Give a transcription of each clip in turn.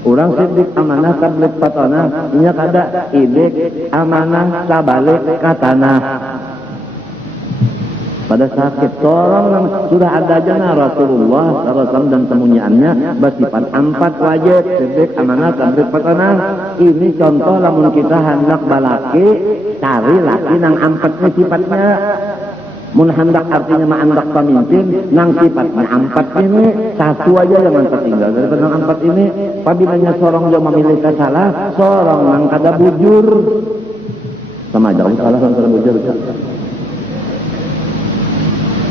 Urang sidik amanah tablik patana nya kada idik amanah sabalik katana. Pada sakit seorang sudah ada jana Rasulullah SAW dan temuannya bersifat 4 wajib sidik amanah tablik patana. Ini contoh lamun kita hendak balaki cari laki nang 4 sifatnya. Mun hendak artinya mah hendak pemimpin nang sifatnya 4 ini satu aja yang tertinggal daripada nang 4 ini. Pabilanya seorang yang memilih salah, seorang nang kada bujur sama aja salah sama kada bujur.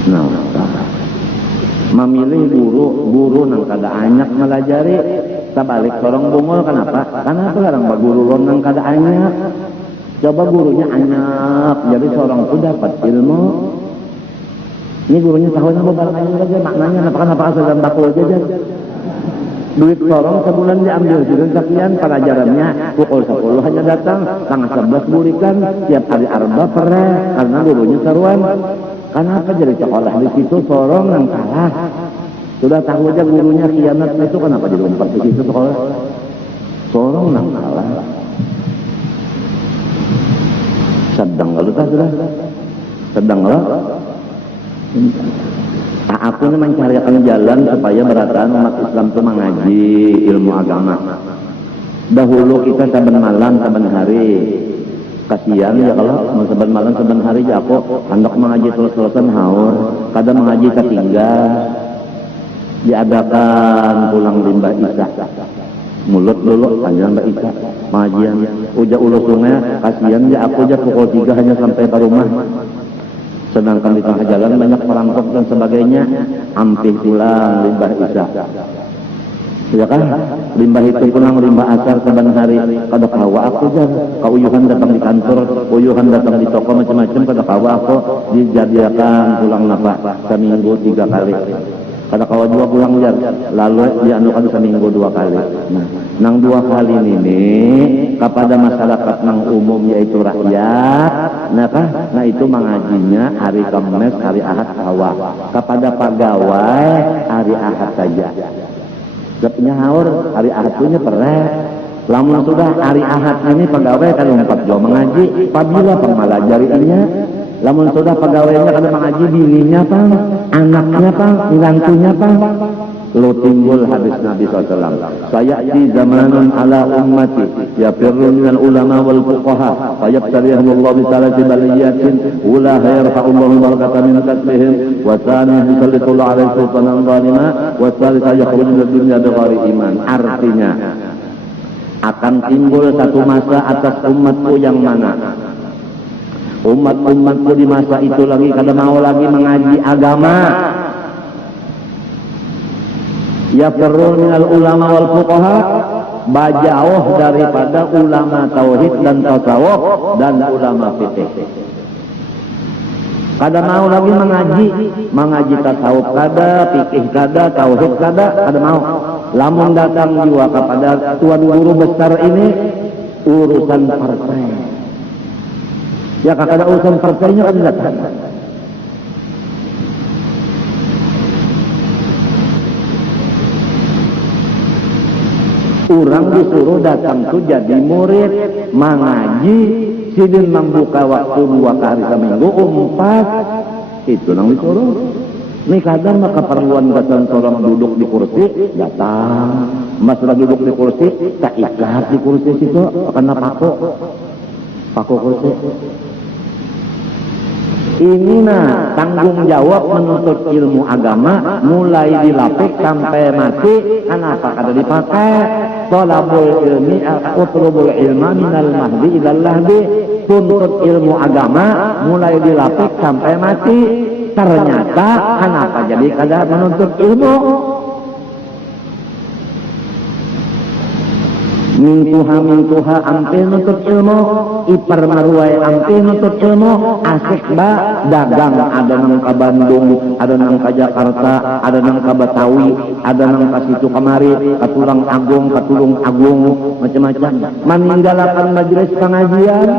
Nah, memilih guru nang kada anyak melajari sabalik seorang bungol. Kenapa kadang guru nang kada anyak. Coba gurunya anyak jadi seorang itu dapat ilmu. Ini gurunya tahu nama barang aja maknanya apa asal dan bakul aja. Duit seorang sebulan diambil sudah sekian pelajarannya pukul 10 hanya datang tanggal 11 bulikan tiap hari arba pere karena gurunya seruan. Kenapa jadi sekolah di situ seorang yang kalah? Sudah tahu aja gurunya khianat itu kenapa jadi umpat di situ sekolah? Seorang yang kalah. Sedang kalau tak sudah sedang kalau aku ini mencarikan jalan supaya berataan umat Islam itu mengaji ilmu agama. Dahulu kita saban malam saban hari kasihan ya kalau saban malam saban hari ya aku hendak mengaji terus-terusan haur kadang mengaji ketinggal diadakan pulang limbah Isa mulut dulu panjang Mbak Isa pengajian uja ulu sungai kasihan ya aku aja pukul 3 hanya sampai ke rumah. Sedangkan di tengah jalan banyak perampok dan sebagainya, ampih pulang limbah Isa. Ya kan? Limbah itu pulang limbah asar saban hari. Kada kawa aku jar, kauyuhan datang di kantor, uyuhan datang di toko macam-macam kada kawa aku dijadiakan pulang napa seminggu 3 kali. Kada kawa 2 pulang jar, lalu dianukan seminggu 2 kali. Nah, nang 2 kali ini kepada masyarakat nang umum yaitu rakyat, nah itu mengajinya hari Kamis, hari Ahad kawa. Kepada pegawai hari Ahad saja. Gapnya haur hari Ahad punya pere. Lamun sudah hari Ahad ini pegawai kan 4 jam mengaji, apabila pengalajarinya lamun sudah pegawainya kada mengaji bininya pang, anaknya pang, menantunya pang. Lo timbul hadis Nabi SAW. Sayati zamanun ala ummati yafirru minal ulama wal fuqaha fayabtarihumullah bisalati baliyatin ula yarfa'ullahu barakatan min kasbihim wa thaniya yusallitullah alaihi sultanan zalima wa thalitha yakhruju min dunya bighari iman. Artinya akan timbul satu masa atas umatku yang mana umat-umatku di masa itu lagi kada mau lagi mengaji agama. Ya perlu minal ulama wal fuqaha bajauh daripada ulama tauhid dan tasawuf dan ulama fikih. Kada mau lagi mengaji tasawuf kada, fikih kada, tauhid kada mau. Lamun datang jiwa kepada tuan guru besar ini urusan partai. Ya kada urusan partainya kan datang. Orang disuruh datang tuh jadi murid mengaji sidin membuka waktu 2 kali seminggu 4 itu nang disuruh. Nih kadang maka keperluan datang seorang duduk di kursi datang mas sudah duduk di kursi tak ikat di kursi situ karena paku kursi. Ini nah tanggung jawab menuntut ilmu agama mulai dilapik sampai mati. Kenapa kada dipakai? Thalabul ilmi utlubul ilma minal mahdi ilal lahdi. Tuntut ilmu agama mulai dilapik sampai mati. Ternyata kenapa jadi kada menuntut ilmu? Mintuha ampil nutut ilmu, ipar maruai ampil nutut ilmu, asik ba dagang ada nang ka Bandung, ada nang ka Jakarta, ada nang ka Betawi, ada nang ka situ kamari, katulung agung, macam-macam. Meninggalkan majelis pengajian.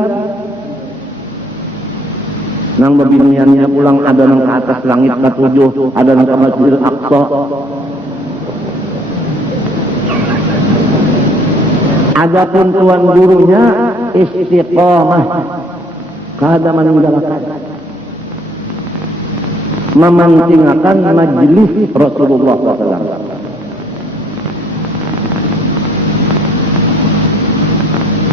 Nang babiniannya pulang ada nang ke atas langit ke-7, ada nang ke Masjidil Aqsa. Adapun tuan gurunya istiqomah, kada meninggalkan, memantingkan majelis Rasulullah SAW.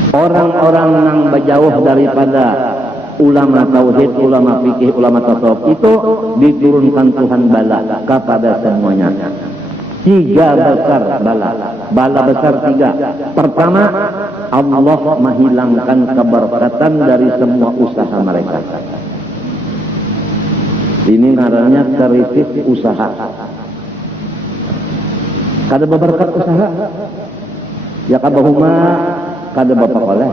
Orang-orang yang berjauh daripada ulama tauhid, ulama fikih, ulama tasawuf itu diturunkan Tuhan bala kepada semuanya. 3 besar bala. Bala besar 3. Pertama, Allah menghilangkan keberkatan dari semua usaha mereka. Ini ngarannya krisis usaha. Kada berberkat usaha, ya kabahuma kada bapak oleh,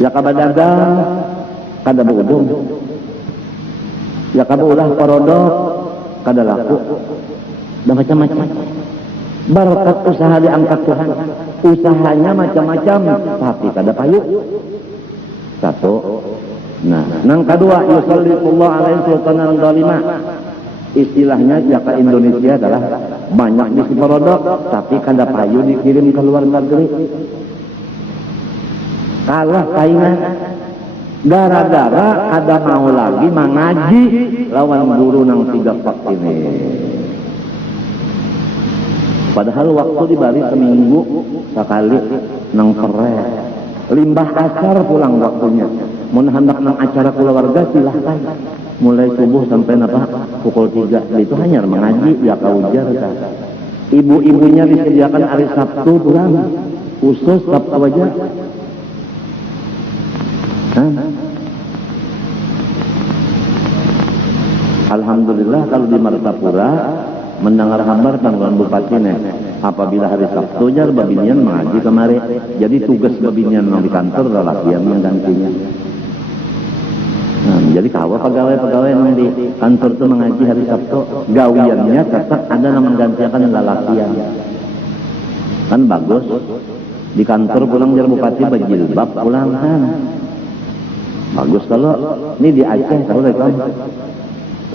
ya kaba dagang kada beudung, ya kaba ulah parodok kada laku, dan macam-macam. Berkat usaha diangkat Tuhan, usahanya macam-macam tapi kada payu. Satu. Nah, yang kedua, yusallitullah alaihi sultanan zalimah. Istilahnya ya ke Indonesia adalah banyak di parodok tapi kada payu dikirim ke luar negeri. Kalah saingan gara-gara kada mau lagi mengaji lawan guru nang 3 pak ini. Padahal waktu di Bali seminggu sekali nang pere. Limbah asar pulang waktunya. Mun hendak nang acara keluarga silahkan. Mulai subuh sampai pukul 3. Itu hanya mengaji ya kaujar. Ibu-ibunya disediakan hari Sabtu pulang. Khusus Sabtu aja. Alhamdulillah kalau di Martapura mendengar kabar tanggalan bupati apabila hari Sabtu jar babinian mengaji kemari. Jadi tugas babinian di kantor lelakian menggantinya. Jadi kawa pegawai-pegawai yang di kantor itu mengaji hari Sabtu, gawiannya tetap ada yang menggantikan lelakian. Kan bagus. Di kantor pulang jar bupati berjilbab pulang kan. Bagus kalau ini di Aceh tahu rekam.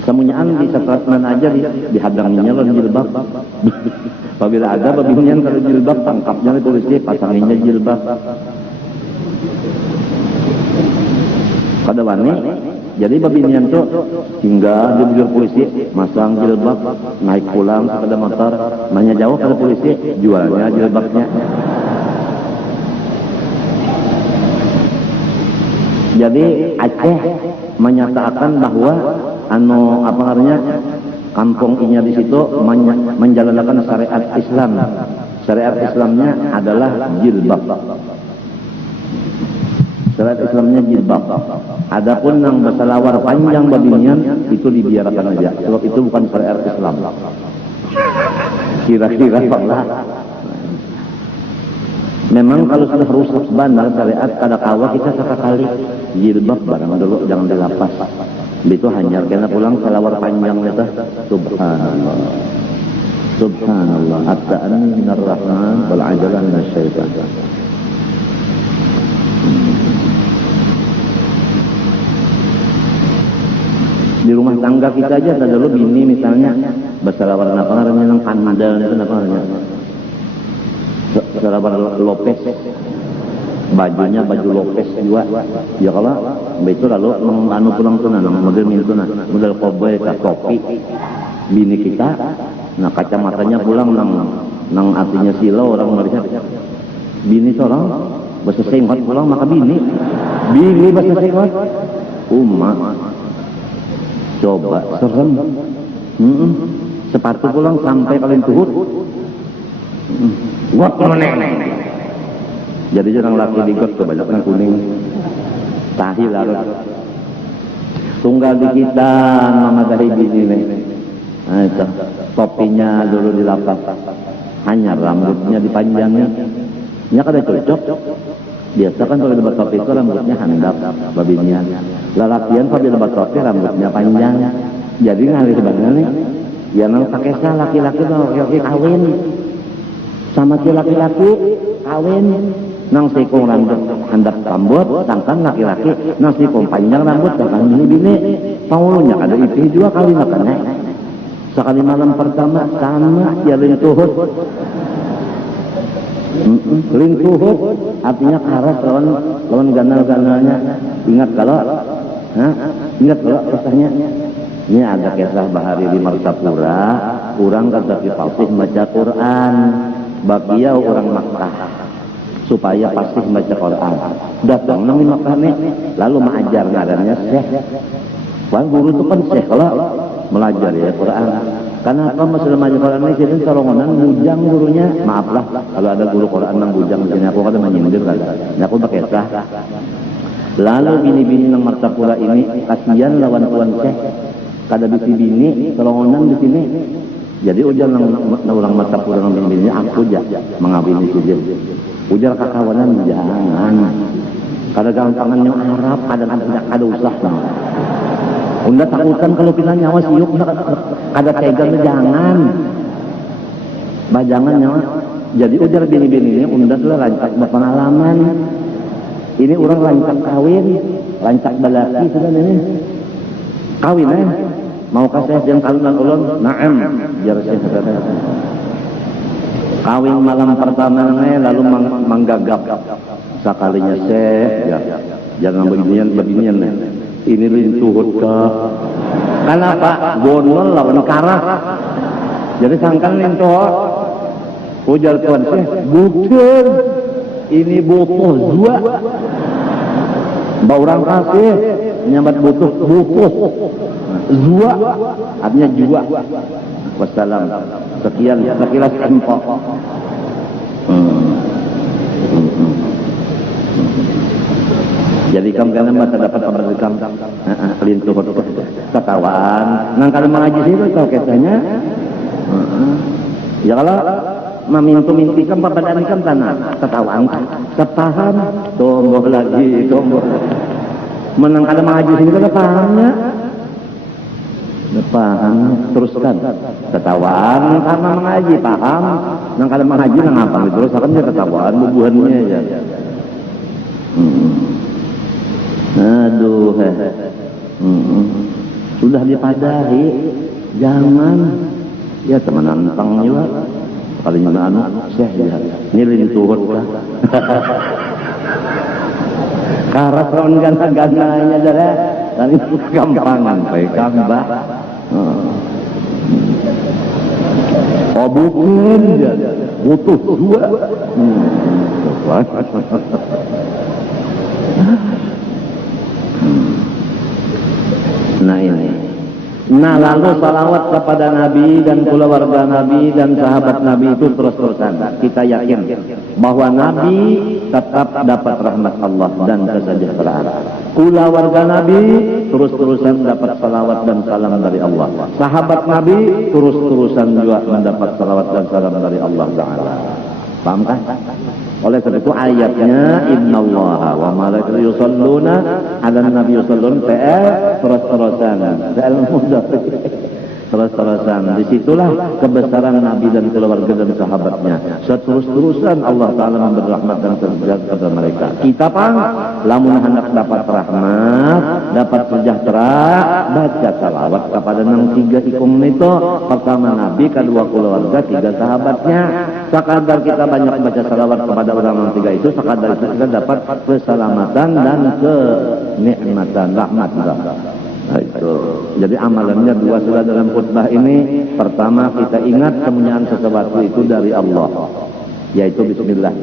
Semuanyaan di Sepratman aja dihadangnya loh jilbab. Apabila ada babinian kalau jilbab tangkapnya polisi pasanginnya jilbab. Pada wani, jadi babinian tuh hingga di bujur polisi masang jilbab, naik pulang pada motor, nanya jauh pada polisi, jualnya jilbabnya. Jadi Aceh menyatakan bahwa apa namanya kampung inya di situ menjalankan syariat Islam. Syariat Islamnya adalah jilbab. Syariat Islamnya jilbab. Adapun yang berselawar panjang babinian itu dibiarkan aja. Sebab itu bukan syariat Islam. Kira-kira Allah. Memang kalau sudah rusak benar syariat kada kawa kita sekali jilbab barang dulu jangan dilapas. Itu hanya kena pulang selawar panjang itu. Subhanallah. Subhanallah. At-ta'anni minar rahman wal ajalah minasy syaitan. Di rumah tangga kita aja ada dulu bini misalnya berselawar apa namanya yang pandal itu apa namanya? Selawar Lopez. Bajunya baju Lopez juga. Ya kalau itu lalu anu tulang tuna model itu model cowboy ke topi bini kita. Nah kacamatanya pulang nang artinya silau orang Malaysia. Bini seorang bahasa senggot pulang maka bini bahasa senggot. Umat coba serem. Sepatu pulang sampai kalian tuhut. Got meneng. Jadi jarang laki di got kebanyakan kuning. Tahi larut. Tunggal di kita mama dari bini nih. Nah itu topinya dulu dilapas. Hanya rambutnya dipanjangnya. Nya kada cocok. Biasa kan kalau lebat topi itu rambutnya handap babinian. Lalakian kalau lebat topi rambutnya panjang. Jadi ngalih banget nih. Ya nang pakai laki-laki laki kawin. Sama si laki-laki kawin. Nang sikong rambut handap rambut, tangkan laki-laki. Nang sikong panjang rambut, tangkan bini-bini. Pangulunya ada itu 2 kali makanya. Sekali malam pertama sama jalin tuhut. Lintuhut artinya karas lawan ganal-ganalnya. Ingat kalau kisahnya. Ini ada kisah Bahari di Martapura, orang kata fasih baca Quran, bagia orang Makkah supaya fasih baca Quran. Datang nang di Makkah nih, lalu mengajar ngarannya Syekh. Wah, guru itu kan Syekh kalau belajar ya Quran. Karena apa masalah baca Quran ini jadi sarongonan bujang gurunya. Maaflah kalau ada guru Quran yang bujang di sini, aku kada menyindir kada. Ini aku pakai kisah. Lalu bini-bini nang Martapura ini kasihan lawan tuan Syekh. Kada bisi bini, tolongonan di sini. Jadi ujar nang orang Martapura nang bini aku aja mengawini sujud. Ujar kakawanan jangan. Kada gampangan yang Arab, kada usah. Unda takutan kalau kita nyawa siuk, kada tega jangan. Bajangan nyawa. Jadi ujar bini-bini ini unda telah rancak berpengalaman. Ini orang rancak kawin, rancak balaki sudah ini. Kawin mau kasih yang kawinan ulun, naam, biar saya kata. Kawin malam pertama lalu menggagap sekalinya ya, jangan beginian. Ini lintuhut ke. Kenapa? Gonol lawan karas. Jadi sangkan lintuhut. Ujar tuan Syekh, bukan. Ini butuh dua. Orang kasih menyambat butuh zua artinya jua. Wassalam. Sekian sekilas info. Jadi kamu kan masa dapat pemberikan lintuh ketawaan. Nang kalau mengaji itu tahu kisahnya. Ya kalau memintu-mintikan perbedaan tanah ketawaan sepaham tomboh lagi menang kada mengaji sini kada pahamnya paham teruskan ketawaan karena mengaji paham nang kada mengaji nang apa terus akan dia ketawaan bubuhannya aja. Aduh sudah dipadahi jangan ya teman nantang juga paling mana Syekh ya nilin turut lah karas lawan gana-gananya dah tadi gampangan baik kambah oh bukan butuh dua nah ini. Nah lalu salawat kepada Nabi dan keluarga Nabi dan sahabat Nabi itu terus-terusan. Kita yakin bahwa Nabi tetap dapat rahmat Allah dan kesejahteraan. Keluarga Nabi terus-terusan dapat salawat dan salam dari Allah. Sahabat Nabi terus-terusan juga mendapat salawat dan salam dari Allah Ta'ala. Paham kan? Oleh sebab itu ayatnya innallaha wa malaikatahu yusholluna 'alan nabi yushollun terus-terusan terus-terusan. Disitulah kebesaran Nabi dan keluarga dan sahabatnya. Seterus-terusan Allah Ta'ala memberi rahmat dan sejahtera kepada mereka. Kita pang lamun hendak dapat rahmat, dapat sejahtera, baca salawat kepada nang tiga ikung itu. Pertama Nabi, kedua keluarga, tiga sahabatnya. Sekadar kita banyak baca salawat kepada orang nang tiga itu, sekadar itu kita dapat keselamatan dan kenikmatan rahmat. Nah, itu. Jadi amalannya dua sudah dalam khutbah ini. Pertama kita ingat kemuliaan sesuatu itu dari Allah, yaitu Bismillah.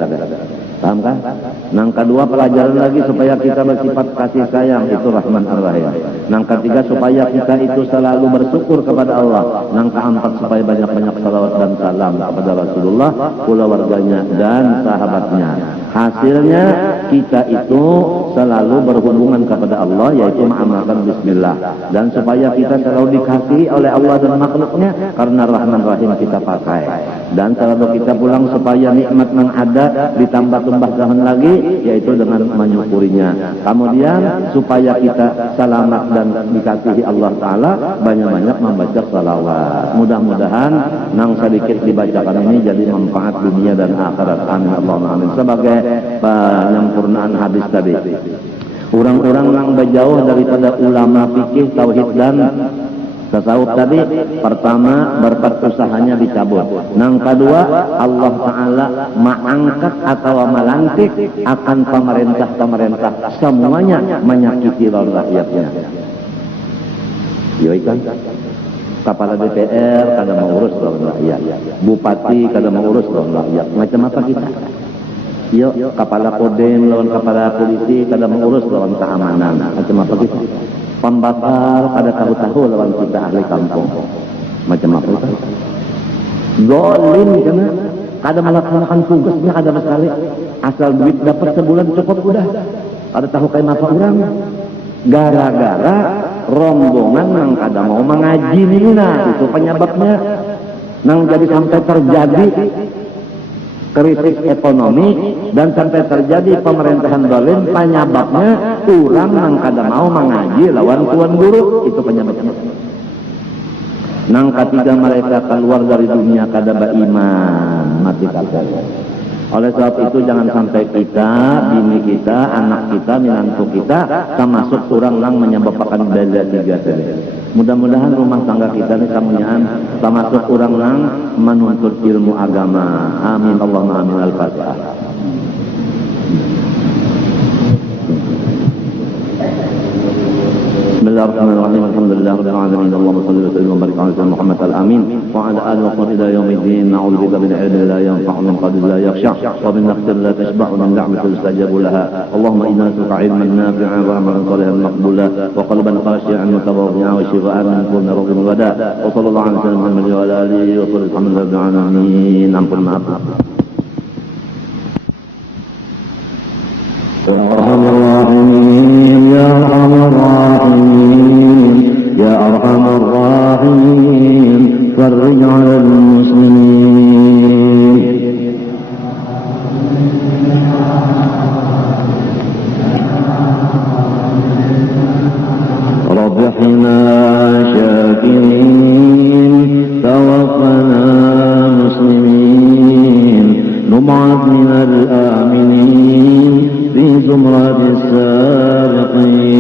Paham kan? Nang kedua pelajaran lagi supaya kita bersifat kasih sayang, itu Rahman Ar-Rahim. Nang ketiga supaya kita itu selalu bersyukur kepada Allah. Nang keempat supaya banyak-banyak salawat dan salam kepada Rasulullah, keluarganya dan sahabatnya. Hasilnya kita itu selalu berhubungan kepada Allah, yaitu mengamalkan Bismillah. Dan supaya kita selalu dikasihi oleh Allah dan makhluknya karena Rahman Rahim kita pakai. Dan selalu kita pulang supaya nikmat yang ada ditambah tambahkan lagi, yaitu dengan menyukurinya. Kemudian supaya kita selamat dan dikasihi Allah Ta'ala, banyak-banyak membaca salawat. Mudah-mudahan nang sedikit dibacakan ini jadi manfaat dunia dan akhirat. Amin Allahumma amin. Sebagai penyempurnaan hadis tadi, orang-orang yang berjauh daripada ulama fikih, tauhid dan Tasawuf tadi pertama berkat usahanya dicabut. Nang kedua Allah Ta'ala mengangkat atau melantik akan pemerintah-pemerintah semuanya menyakiti rakyatnya. Yoi kan? Kepala DPR kada mengurus rakyat, bupati kada mengurus rakyat. Macam apa kita? Yo, kepala Kodem lawan kepala polisi kada mengurus lawan keamanan. Macam apa kita? Pembakar kada tahu-tahu lawan kita ahli kampung. Macam apa kita? Zalim karena kada melaksanakan tugasnya kada sekali. Asal duit dapat sebulan cukup udah. Kada tahu kayak apa orang. Gara-gara rombongan nang kada mau mengaji nina, itu penyebabnya. Nang jadi sampai terjadi krisis ekonomi dan sampai terjadi pemerintahan zalim, penyebabnya orang nang kada mau mengaji lawan tuan guru, itu penyebabnya. Nang ketiga mereka keluar dari dunia kada beriman, mati kafir. Oleh sebab itu jangan sampai kita, bini kita, anak kita, menantu kita termasuk orang yang menyebabkan bela tiga tadi. Mudah-mudahan rumah tangga kita ini kemuliaan termasuk orang yang menuntut ilmu agama. Amin Allahumma amin. Al-Fatihah. Bismillahirrahmanirrahim. Alhamdulillahirabbil alamin. Allahumma shalli wa sallim wa barik ala sayyidina Muhammad al-amin wa ala alihi wa sahbihi ila yaumiddin. Na'udzubika min ilmin la yanfa'u min qalbin la yakhsha wa min nafsin la tashba'u min ni'matin tustajabu laha. Allahumma inna nas'aluka 'ilman nafi'an wa 'amalan salihan maqbulan wa qalban khashi'an mutawaddi'an wa shifaa'an min kulli rawdin wa da'. Wa sallallahu ala sayyidina Muhammad wa ala alihi wa sahbihi alhamdulillahi alamin. Ampun maaf. Ya Arhamar Rahimin, Ya Arhamar Rahimin, Ya Arhamar Rahimin, farij 'alal muslimin. Rabbi hina syakirin, tawaffana muslimin, num'ad minal aminin في زمرة السابقين.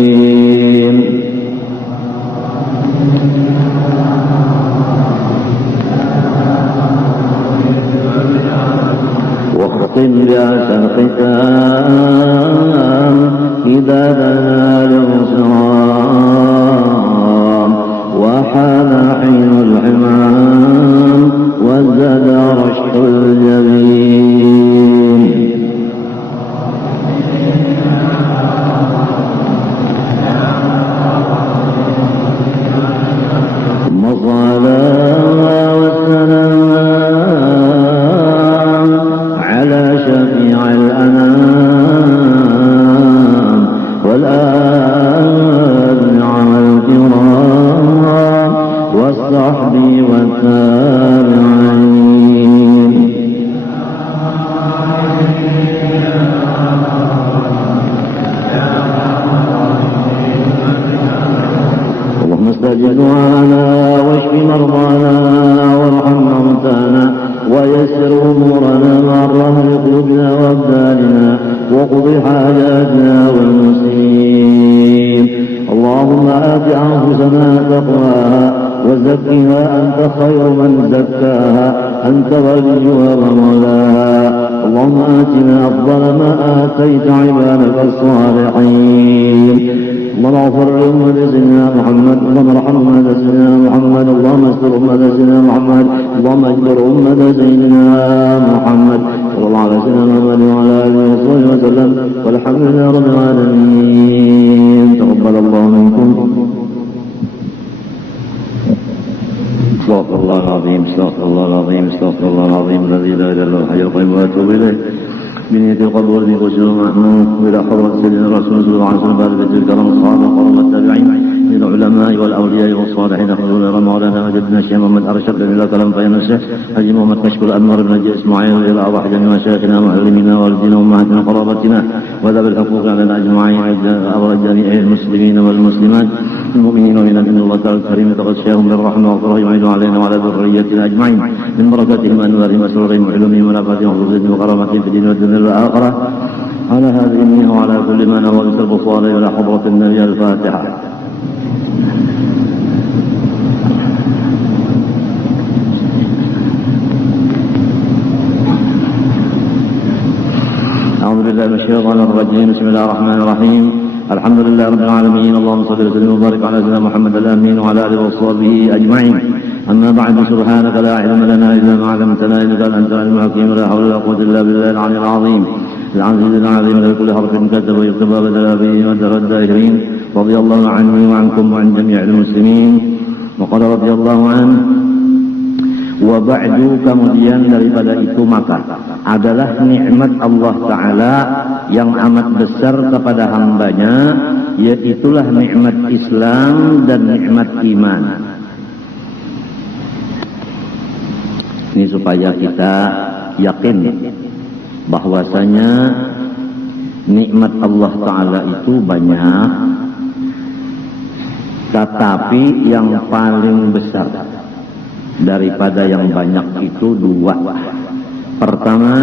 واختم بأسى الختام إذا بنى الانصرام وحان حين الحمام وزاد رشح الجبين. الصلاة والسلام على شفيع الأنام والآل الكرام والصحب والتابعين. اللهم استجب دعانا واشف مرضانا وارحم موتانا ويسر امورنا وارحم قلوبنا وابداننا وقض حاجاتنا والمسلمين. اللهم آت انفسنا تقواها وزكها انت خير من زكاها انت وليها ومولاها. اللهم آتنا افضل ما آتيت عبادك الصالحين. اللهم اغفر لأمة سيدنا محمد، اللهم ارحم أمة سيدنا محمد، اللهم استر أمة سيدنا محمد، اللهم اجبر أمة سيدنا محمد صلى الله عليه وسلم وعلى آله وصحبه وسلم والحمد لله رب العالمين. تقبل الله منكم. استغفر الله العظيم، استغفر الله العظيم، استغفر الله العظيم الذي لا إله إلا هو الحي القيوم وأتوب إليه. بنية القبول من قصر محمود إلى حضرة سيدنا الرسول صلى الله عليه وسلم بعد ذكر الكرم الصحابة والقرون والتابعين من العلماء والأولياء والصالحين حضور إلى مولانا وجدنا الشيخ محمد أرشد إلى كلام فين الشيخ حاج محمد كشف الأنوار بن حج إسماعيل إلى أرواح جميع مشايخنا ومعلمينا والدينا وأمهاتنا وقرابتنا وذوي الحقوق علينا أجمعين أولاد جميع المسلمين والمسلمات المؤمنين ومن أن الله تعالى الكريم تغشاهم بالرحمة والفرح يعيد علينا وعلى ذريتنا أجمعين من بركاتهم وأنوارهم وسرورهم وعلومهم ونفاتهم وخلصهم وكرامتهم في الدين والدنيا والآخرة. على هذه النية وعلى كل ما نوى بسرب الصالح إلى حضرة النبي. الفاتحة. بالله من الشيطان الرجيم. بسم الله الرحمن الرحيم. الحمد لله رب العالمين. اللهم صل وسلم وبارك على سيدنا محمد الامين وعلى اله وصحبه اجمعين. اما بعد، سبحانك لا علم لنا الا ما علمتنا انك انت العليم الحكيم. لا حول ولا قوه الا بالله العلي العظيم العزيز العظيم. لكل حرف كتب ويكتب بدل به ودر الداهرين. رضي الله عني وعنكم وعن جميع المسلمين. وقال رضي الله عنه, wa ba'du, kemudian daripada itu maka adalah nikmat Allah Ta'ala yang amat besar kepada hambanya, yaitulah nikmat Islam dan nikmat iman. Ini supaya kita yakin bahwasanya nikmat Allah Ta'ala itu banyak, tetapi yang paling besar daripada yang banyak itu dua. Pertama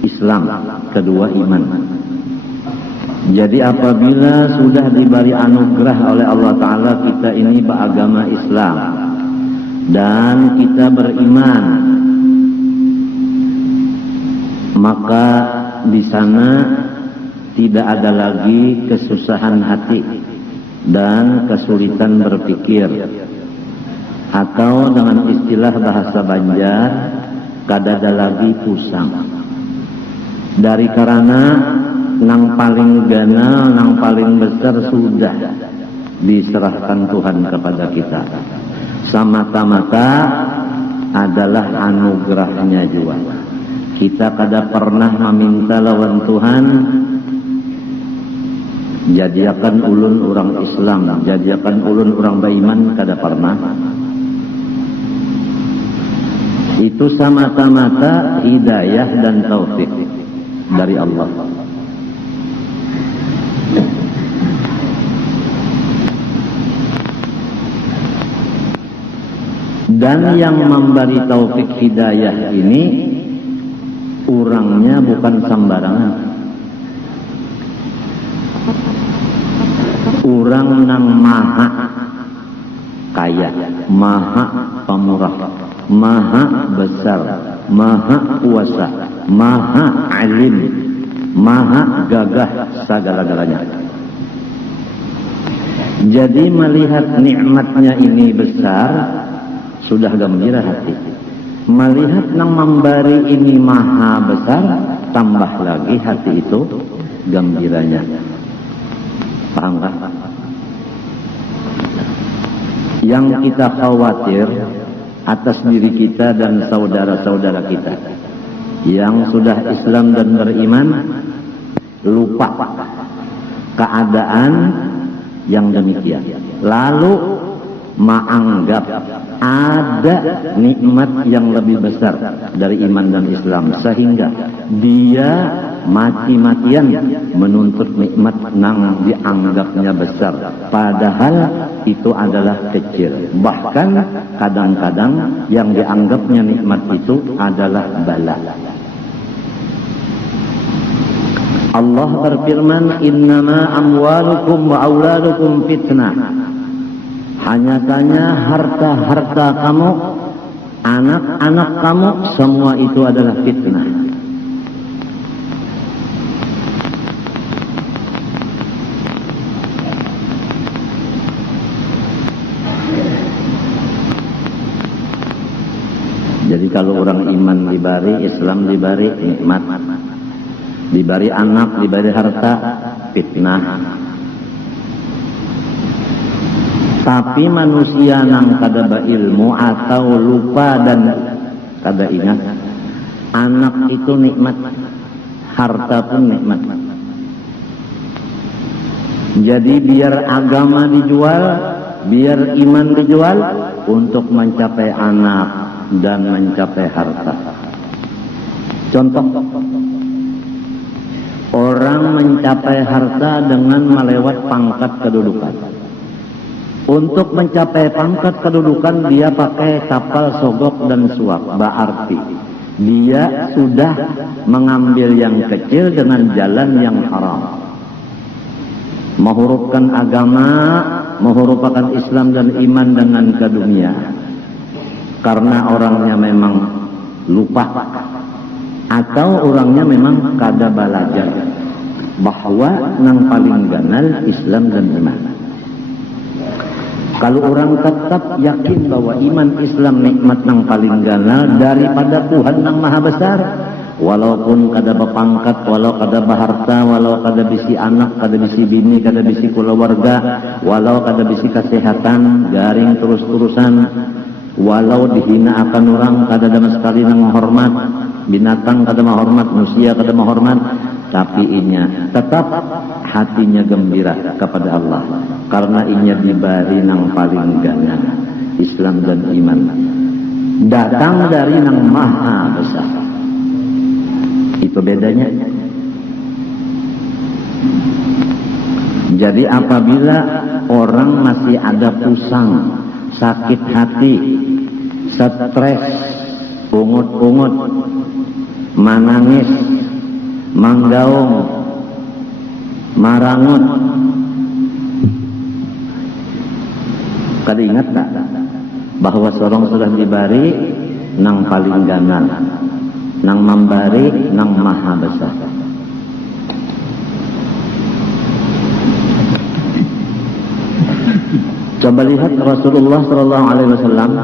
Islam, kedua iman. Jadi apabila sudah diberi anugerah oleh Allah Ta'ala kita ini beragama Islam dan kita beriman, maka di sana tidak ada lagi kesusahan hati dan kesulitan berpikir, atau dengan istilah bahasa Banjar, kadada lagi pusang. Dari karena nang paling ganal, nang paling besar sudah diserahkan Tuhan kepada kita. Semata-mata adalah anugerahnya juga. Kita kada pernah meminta lawan Tuhan, jadiakan ulun orang Islam, jadiakan ulun orang beriman, kada pernah. Itu semata-mata hidayah dan taufik dari Allah. Dan yang memberi taufik hidayah ini orangnya bukan sembarangan. Orang nang maha kaya, maha pemurah, maha besar, maha kuasa, maha alim, maha gagah segala-galanya. Jadi melihat nikmatnya ini besar, sudah gembira hati. Melihat nang memberi ini maha besar, tambah lagi hati itu gembiranya. Paham kan? Yang kita khawatir atas diri kita dan saudara-saudara kita yang sudah Islam dan beriman, lupa keadaan yang demikian, lalu menganggap ada nikmat yang lebih besar dari iman dan Islam, sehingga dia mati-matian menuntut nikmat nang dianggapnya besar, padahal itu adalah kecil. Bahkan kadang-kadang yang dianggapnya nikmat itu adalah bala. Allah berfirman, innama amwalukum wa auladukum fitnah. Hanya saja harta-harta kamu, anak-anak kamu, semua itu adalah fitnah. Jadi kalau orang iman diberi, Islam diberi nikmat, diberi anak, diberi harta, fitnah. Tapi manusia nang kada berilmu atau lupa dan kada ingat, anak itu nikmat, harta pun nikmat. Jadi biar agama dijual, biar iman dijual untuk mencapai anak dan mencapai harta. Contoh, orang mencapai harta dengan melewat pangkat kedudukan. Untuk mencapai pangkat kedudukan dia pakai kapal sogok dan suap. Berarti dia sudah mengambil yang kecil dengan jalan yang haram. Menghurufkan agama, menghurufkan Islam dan iman dengan ke dunia. Karena orangnya memang lupa atau orangnya memang kada balajar bahwa nang paling ganal Islam dan iman. Kalau orang tetap yakin bahwa iman Islam nikmat nang paling ganal daripada Tuhan nang maha besar, walaupun kada bapangkat, walau kada baharta, walau kada bisi anak, kada bisi bini, kada bisi keluarga, walau kada bisi kesehatan, garing terus-terusan, walau dihina akan orang, kada ada sekali nang menghormat, binatang kada menghormat, manusia kada menghormat, tapi inya tetap hatinya gembira kepada Allah karena inya dibari nang paling ganal Islam dan iman, datang dari nang maha besar. Itu bedanya. Jadi apabila orang masih ada pusang, sakit hati, stres, ungut-ungut, manangis, manggaung, marangut, kada ingat tak bahwa seorang sudah dibari nang paling ganal, nang membari nang maha besar. Coba lihat Rasulullah SAW,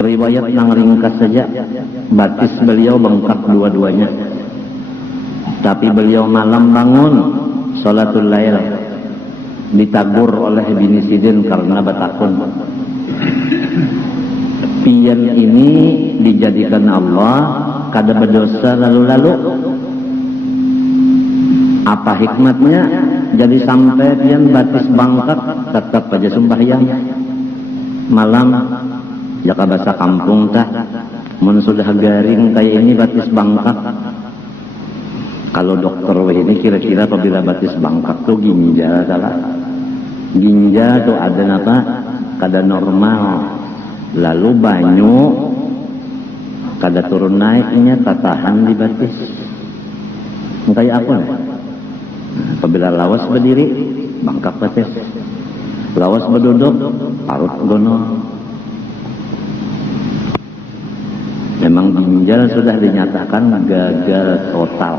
riwayat yang ringkas saja, batis beliau bengkak dua-duanya, tapi beliau malam bangun salatul lail, ditagur oleh bini Sidin karena batakun. Pian ini dijadikan Allah kada berdosa lalu-lalu. Apa hikmatnya? Jadi sampai pian batis bangkat tetap aja sembahyang malam. Jaka bahasa kampung tah, mun sudah garing kayak ini batis bangkat. Kalau dokter ini kira-kira apabila batis bangkat tuh ginjal salah. Ginjal tuh ada apa? Kada normal. Lalu banyu kada turun naiknya tatahan di batis. Kayak apa? Apabila lawas berdiri bangkak batis, lawas berduduk parut gono. Memang ginjal sudah dinyatakan gagal total,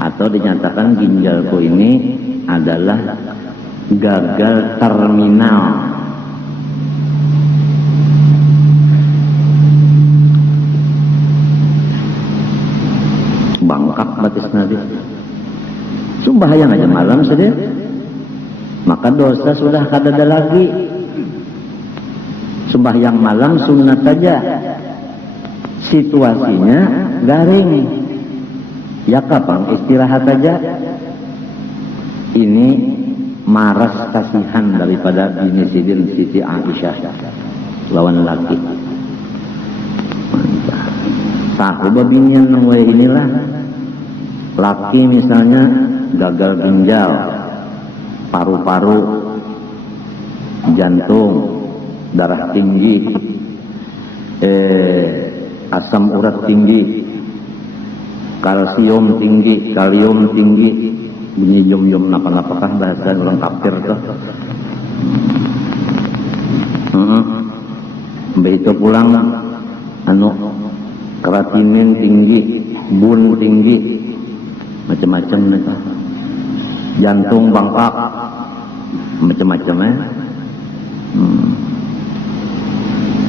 atau dinyatakan ginjalku ini adalah gagal terminal. Bangkak batis nadi. Sembahyang aja malam saja, maka dosa sudah kada ada lagi. Sembahyang malam sunat saja, situasinya garing, ya kapan istirahat aja. Ini maras kasihan daripada bini Sidin Siti Aisyah lawan laki. Tahu babinian nang wae inilah, laki misalnya gagal ginjal, paru-paru, jantung, darah tinggi, asam urat tinggi, kalsium tinggi, kalium tinggi, bunyi yum-yum napa-napakah bahasa orang kafir tuh. Begitu pulang kreatinin tinggi, bun tinggi, macam-macam mereka. Jantung bangkak, macam-macam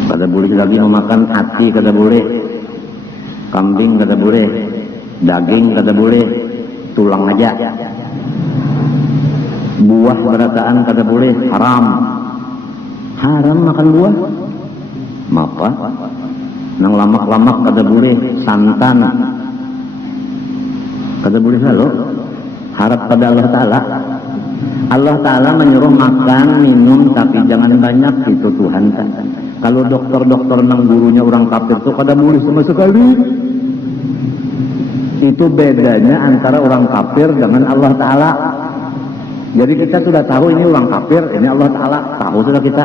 Kada boleh lagi memakan hati, kada boleh, kambing kada boleh, daging kada boleh, tulang aja. Buah berataan kada boleh, haram. Haram makan buah. Maka nang lamak-lamak kada boleh, santan kada boleh lalu. Harap pada Allah Ta'ala. Allah Ta'ala menyuruh makan, minum, tapi jangan banyak, itu Tuhan kan. Kalau dokter-dokter nang gurunya orang kafir itu kada boleh sama sekali. Itu bedanya antara orang kafir dengan Allah Ta'ala. Jadi kita sudah tahu ini orang kafir, ini Allah Ta'ala, tahu sudah kita.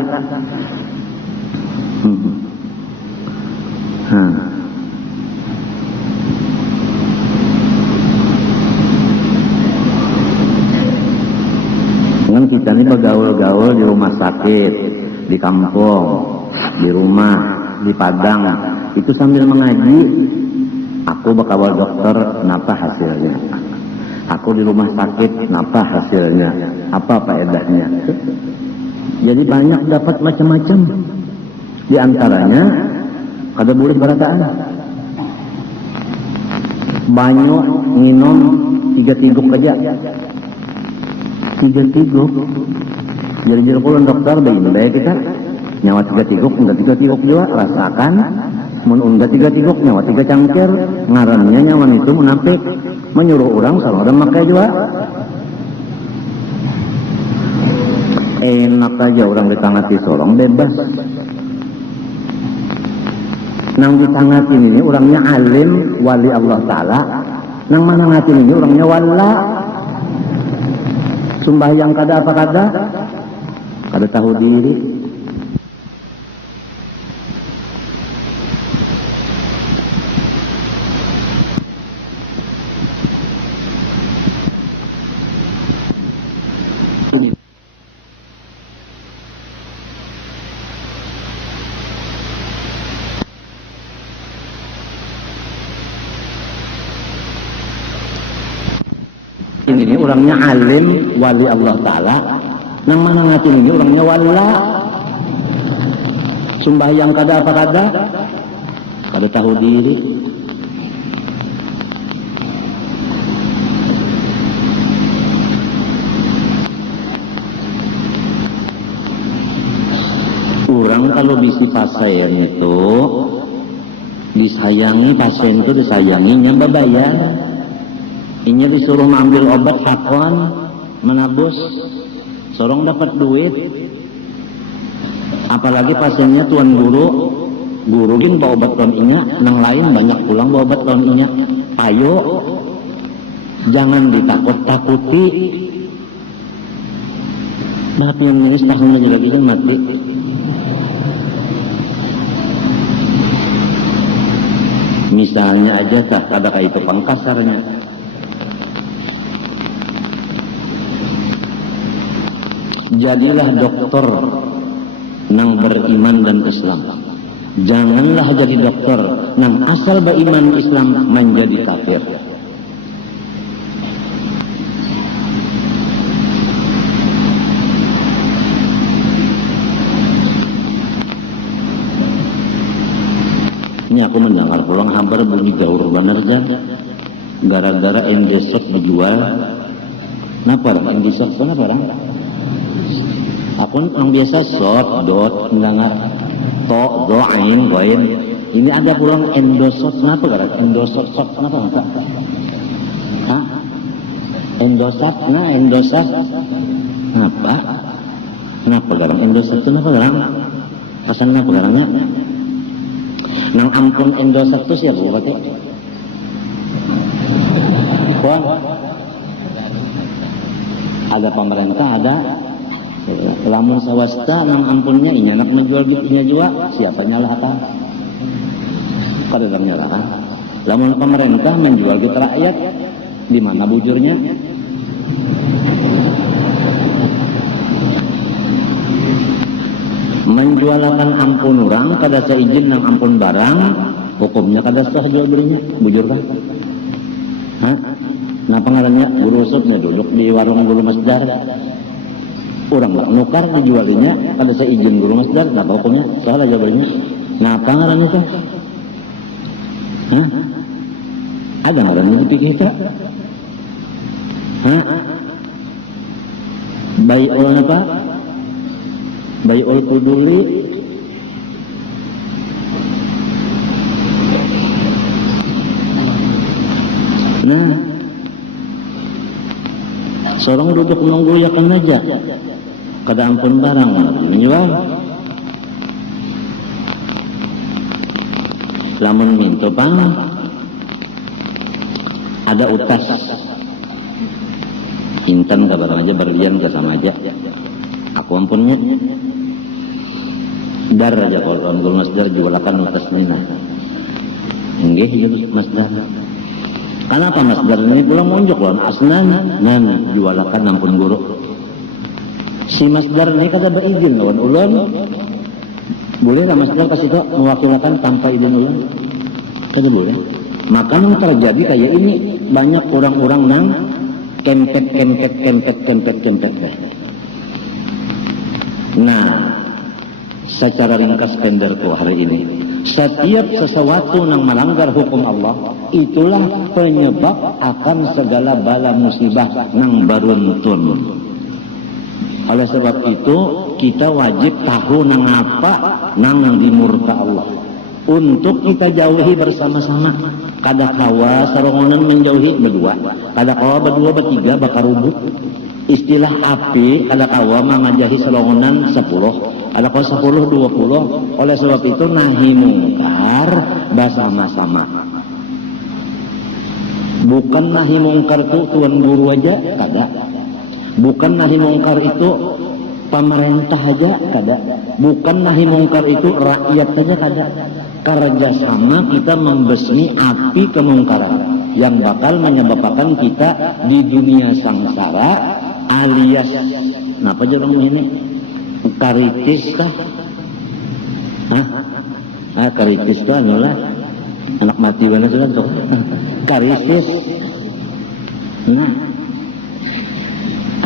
Dengan kita ini bergaul-gaul di rumah sakit, di kampung, di rumah, di padang, itu sambil mengaji, Aku bakal dokter, napa hasilnya? Aku di rumah sakit, napa hasilnya? Apa faedahnya? Jadi banyak dapat macam-macam. Di antaranya kada boleh barataan. Banyak minum 3 tiguk aja. 3 tiguk. Jadi kalau dokter baik kita nyawa 3 tiguk, enggak 3 tiguk juga rasakan. Mun unda 3 tiguk nyawa 3 cangkir, ngarannya nyawa itu munafik, menyuruh orang salah orang makai juga. Enak aja orang ditangati sorong bebas. Nang ditangatin ini orangnya alim wali Allah Ta'ala, nang mana ngatin ini orangnya wala. Sembahyang kada apa kada tahu diri. Ini orangnya alim wali Allah Ta'ala, nang mana ngatin ini orangnya wala. Sembahyang kada apa kada tahu diri. Orang kalau bisi pasien itu disayangi, pasien itu disayanginya babayar. Ini disuruh mengambil obat hakon, menabus, sorong dapat duit. Apalagi pasiennya tuan guru gin bawa obat tuan inya, nang lain banyak pulang bawa obat tuan inya. Ayo, jangan ditakut-takuti. Maaf yang nangis tahunnya juga kan mati. Misalnya aja tak ada kayak itu pangkasarnya. Jadilah dokter nang beriman dan Islam. Janganlah jadi dokter nang asal beriman Islam menjadi kafir. Ini aku mendengar pulang kabar bunyi gaur bener jan. Gara-gara endesok dijual. Kenapa orang endesok? Kenapa orang? Aku yang biasa sot, dot, mendengar to, doain, goin. Ini ada pulang endosot, kenapa gara? Endosot, sot, kenapa enggak? Hah? Endosat, nah endosat. Kenapa? Kenapa gara? Endosat itu kenapa gara? Pasan kenapa gara enggak? Nang ampun endosat itu siapa pakai? Wah, ada pemerintah, ada. Lamun sawasta nang ampunnya ini anak menjual gitunya juga siapa nyalahkan? Kada dalam nyalahkan. Lamun pemerintah menjual gitu rakyat, di mana bujurnya? Menjualkan ampun orang kada seizin nang ampun barang, hukumnya kada sah jual belinya, bujur kan? Hah? Nah pengarannya guru usutnya duduk di warung guru masdar. Orang nggak nukar dijualinya, kada saya izin guru masdar, nah hukumnya salah jawabannya. Nah apa ngarannya itu? Hah? Ada ngarannya di pikir kita? Hah? Bai'ul apa? Bai'ul kuduli. Nah, seorang duduk nunggu ya kan aja. Kada ampun barang menjual. Lamun minto pang ada utas intan kabar aja berlian ke sama aja. Aku ampunnya dar aja kalau guru masdar jualakan utas nina. Enggak hidup masdar. Kenapa masdar ini pulang munjuk lawan asnan nan jualakan ampun guru. Si masdar ini kada berizin lawan ulun. Boleh lah masdar kasih kok mewakilkan tanpa izin ulun? Kada boleh. Maka yang terjadi kayak ini, banyak orang-orang nang kempet. Nah, secara ringkas penderku hari ini, setiap sesuatu yang melanggar hukum Allah, itulah penyebab akan segala bala musibah nang beruntun. Oleh sebab itu, kita wajib tahu nang apa nang dimurka Allah, untuk kita jauhi bersama-sama. Kada kawa sarongonan menjauhi berdua, kada kawa berdua bertiga bakar rubut. Istilah api kada kawa mengajahi sarongonan 10, kada kawa 10 20. Oleh sebab itu nahi mungkar bersama-sama. Bukan nahi mungkar itu tuan guru aja, kada. Bukan nahi mungkar itu pemerintah aja, kada. Bukan nahi mungkar itu rakyat saja, kada. Kerjasama kita membasmi api kemungkaran yang bakal menyebabkan kita di dunia sangsara, alias kenapa aja orang ini karitis kah? Karitis kah? Adalah anak mati mana sudah tuh? Karitis. Nah,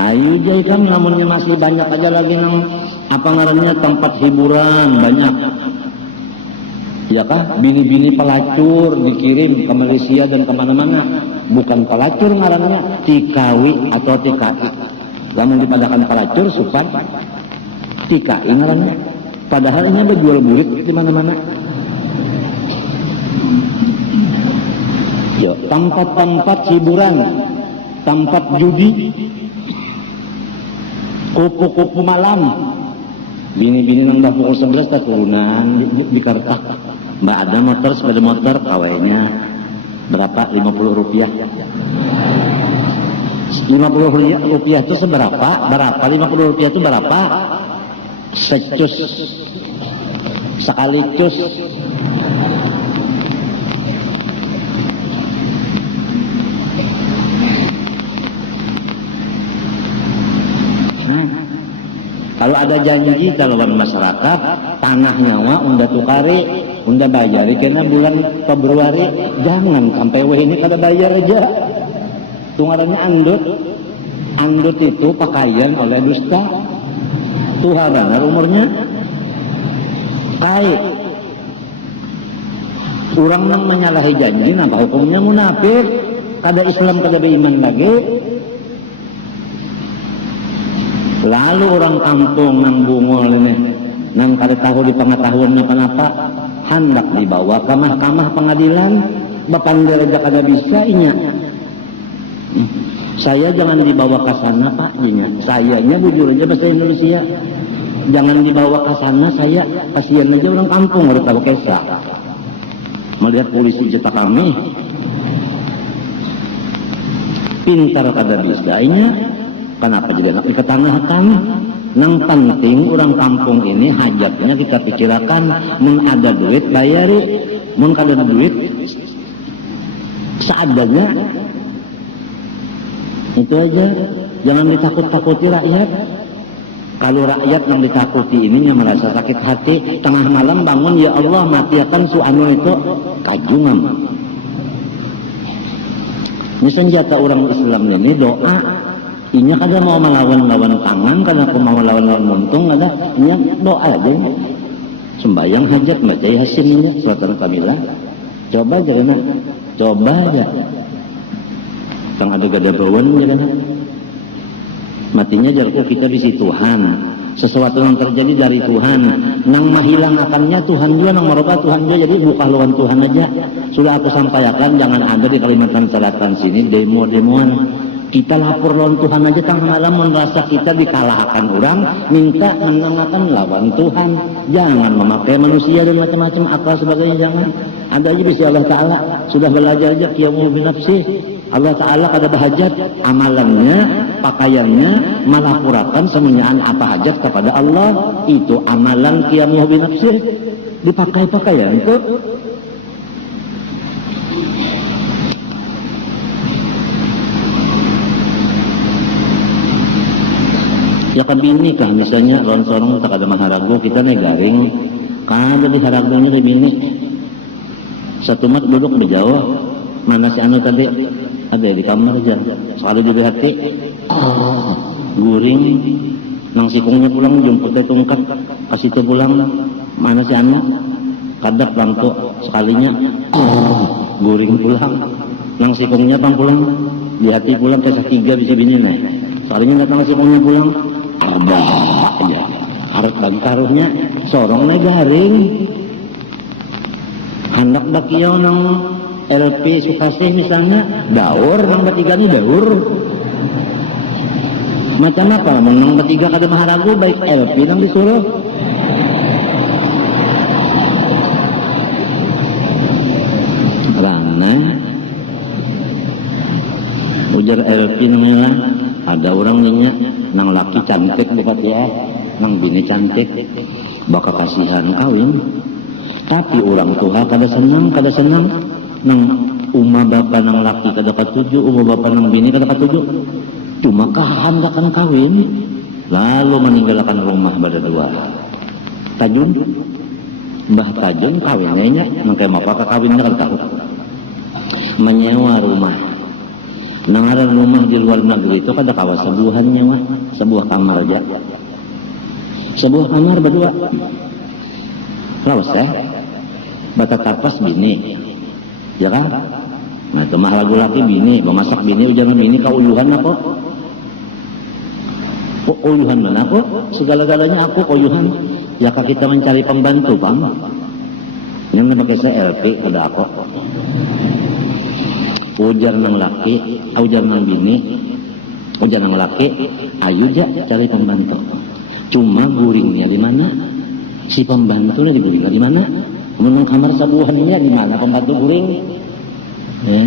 ayo jai kan, namunnya masih banyak aja lagi nang apa ngarannya tempat hiburan banyak. Ya kah? Bini-bini pelacur dikirim ke Malaysia dan kemana-mana. Bukan pelacur ngarannya, tikawi atau tikai. Lamun dipadakan pelacur, supan tikai ngarannya. Padahal ini ada jual burit di mana-mana. Ya, tempat-tempat hiburan, tempat judi, kupu-kupu malam. Bini-bini nang dah pukul 11 tak turunan di Kartak. Mbak ada motor, sepeda motor, kawainya berapa? 50 rupiah. 50 rupiah itu seberapa? Berapa? 50 rupiah itu berapa? Secus. Sekali cus. Kalau ada janji talawan masyarakat, tanah nyawa unda tukari, unda bayari kena bulan Februari, jangan sampai weh ini kada bayar aja. Tungarannya andut. Andut itu pakaian oleh dusta. Tuharan umurnya kai. Orang nang menyalahi janji, apa hukumnya munafik? Kada Islam kada beriman lagi. Lalu orang kampung nang bungol ini, nang kada tahu di pengetahuannya kenapa, hendak dibawa ke mahkamah pengadilan, bapandir aja kada bisa inya. Saya jangan dibawa ke sana Pak, inya. Sayanya bujur aja bahasa Indonesia. Jangan dibawa ke sana, saya kasihan aja orang kampung harus tahu kesa. Melihat polisi jeta kami, pintar kada bisa inya. Kenapa juga nak iketanahan? Nang penting orang kampung ini hajatnya kita pikirkan, mun ada duit bayari, mun kada duit seadanya. Itu aja, jangan ditakut-takuti rakyat. Kalau rakyat yang ditakuti ini yang merasa sakit hati, tengah malam bangun, ya Allah matiakan suanu itu, kajungan. Ini senjata orang Islam ini doa. Inya kada mau melawan-lawan tangan, kada aku mau melawan-lawan muntung, kada. Inya doa aja. Sembayang hajat baca Yasin ini, suratan Kamila. Coba aja kena, coba aja. Tang ada gada bawan aja kena. Matinya jarku kita di Tuhan. Sesuatu yang terjadi dari Tuhan. Nang mahilang akannya Tuhan juga, nang merubah Tuhan juga. Jadi bukan lawan Tuhan aja. Sudah aku sampaikan, jangan ada di Kalimantan Selatan sini demo-demoan. Kita lapor lawan Tuhan aja, tang malam merasa kita dikalahkan orang, minta menenangkan lawan Tuhan. Jangan memakai manusia dan macam-macam akal sebagainya, jangan. Ada aja bisa Allah Ta'ala, sudah belajar aja qiyamu binafsi. Allah Ta'ala kada bahajat, amalannya, pakaiannya, melapurakan semuanya apa hajat kepada Allah. Itu amalan qiyamu binafsi. Dipakai pakaian itu. Ya kabini kah misalnya lawan seorang tak ada maharagu kita nih garing kan ada di haragunya di bini Satu mat duduk di jauh. Mana si anu tadi? Ada di kamar aja. Selalu di hati. Guring. Nang sikungnya pulang jemputnya tungkat. Kasih itu pulang. Mana si anu? Kadak bantu sekalinya. Guring pulang. Nang sikungnya pang pulang. Di hati pulang ke tiga bisa bini nih. Sekalinya datang sikungnya pulang. Ya. Harus bagi taruhnya. Sorong nih garing. Hendak bakiau nang LP Sukasih misalnya, daur nang bertiga ini daur. Macam apa? Nang bertiga kada maharagu baik LP nang disuruh. Karena ujar LP namanya ada orang ninya nang laki cantik bukan ya, nang bini cantik, bakal kasihan kawin. Tapi orang tua kada senang nang umah bapak nang laki kada katuju, umah bapak nang bini kada katuju. Cuma kehendakan kawin, lalu meninggalkan rumah berdua. Tajun, Mbah Tajun kawinnya mangkai mapa kawinnya kan tahu. Menyewa rumah. Nang ada rumah di luar negeri itu kada kawas sebuahan nyewa, sebuah kamar aja. Sebuah kamar berdua. Lawas bata tapas bini, ya kan? Nah itu mah lagu laki bini, memasak bini, ujangan bini kauyuhan aku. Kauyuhan mana aku? Segala-galanya aku kauyuhan. Ya kak kita mencari pembantu bang. Yang pakai saya LP udah aku. Ujar nang laki, ujar nang bini, ujar nang laki, ayo aja cari pembantu. Cuma guringnya di mana? Si pembantunya di guring di mana? Menang kamar sabuhannya di mana pembantu guring? Ya,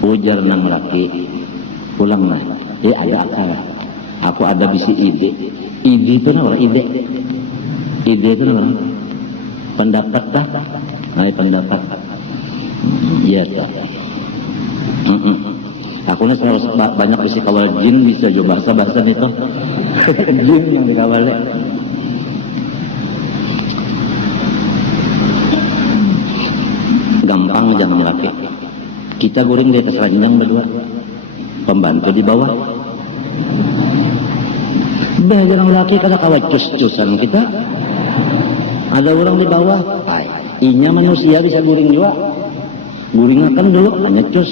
ujar nang laki, pulang lah. Ada akal. Aku ada bisi ide. Ide itu apa? Ide itu apa? Pendapat dah. Nah, pendapat. Iya tak. Aku nih harus banyak bisi kawal jin bisa juga bahasa itu. Jin yang dikawalnya. Gampang jangan laki. Kita guring di atas ranjang berdua. Pembantu di bawah. Jangan laki kada kawat cus-cusan kita. Ada orang di bawah. Inya manusia bisa guring juga. Guring akan dulu hanya cus.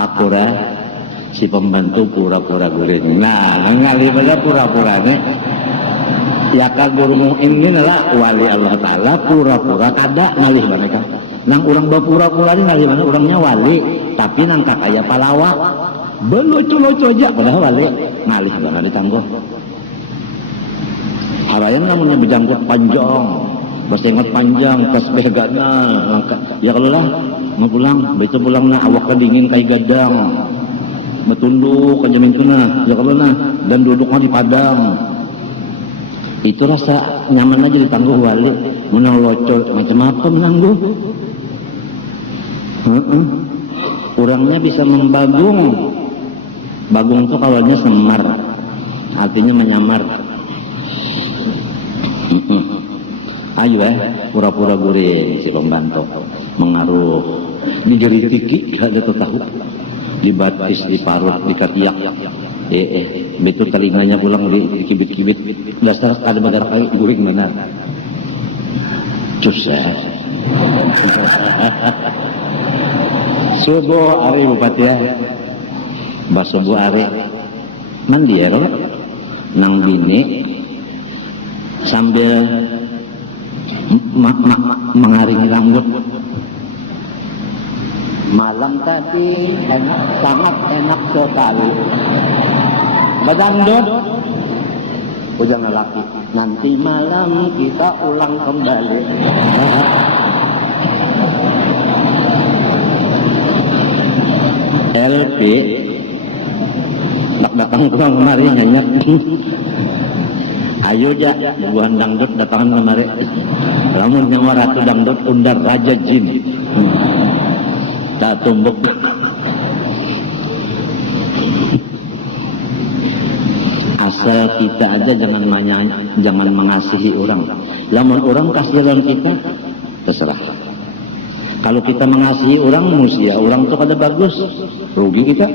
Akura si pembantu pura-pura guring. Nah, ngali pada pura-puranya. Ya kagurung ini adalah wali Allah Ta'ala pura-pura kada ngalih mereka. Nang orang berpura-pura ini ngalih mana orangnya wali. Tapi nang kakaya palawak. Belucu-lucu aja padahal wali. Ngalih mana ditangguh. Harayan namanya berjangkut panjang. Bersengat panjang. Tasbih ganal. Ya kalau lah. Mau pulang. Betul pulang na awak kedingin kayak gadang. Betunduk kejamin kena. Ya kalau lah. Dan duduknya di padang. Itu rasa nyaman aja ditangguh wali. Menang locol macam apa menangguh. Orangnya bisa membagung. Bagung itu kawannya semar. Artinya menyamar. Ayo pura-pura guring si pembantu. Mengaruh. Dijeritiki ada tahu. Dibatis, diparut, dikatiak. Betul telinganya pulang dikibit-kibit. Dasar ada bagar kayu guring mana? Cus Subuh hari bupati ya. Basubuh hari mandi ya nang bini sambil mengaringi rambut. Malam tadi enak, sangat enak sekali. Badangdut ujang lelaki. Nanti malam kita ulang kembali. LP datang pulang kemari hanya ayo ja buan dangdut datang kemari. Lamun nyawa ratu dangdut undar raja jin. Tak tumbuk. Asal kita aja jangan mengasihi orang. Lamun orang kasih jalan kita terserah. Kalau kita mengasihi orang, manusia orang itu kada bagus, rugi kita.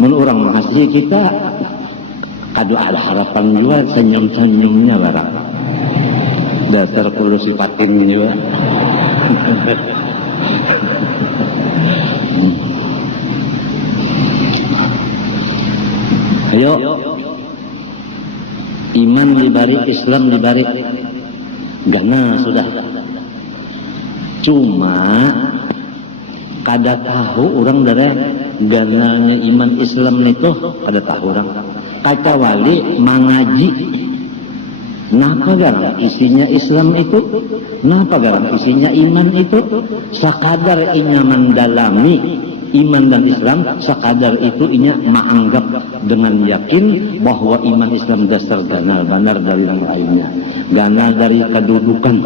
Mun orang mengasihi kita, kado ada harapan juga, senyum-senyumnya barang. Dasar kulo sifating juga. Ayo, iman dibalik, Islam dibalik, gana sudah. Cuma kada tahu orang dari gananya iman Islam itu kada tahu orang. Kata wali mengaji, napa garang isinya Islam itu, napa garang isinya iman itu, sekadar inya mendalami iman dan Islam, sekadar itu inya menganggap dengan yakin bahwa iman Islam dasar benar dari yang lainnya, gana dari kedudukan,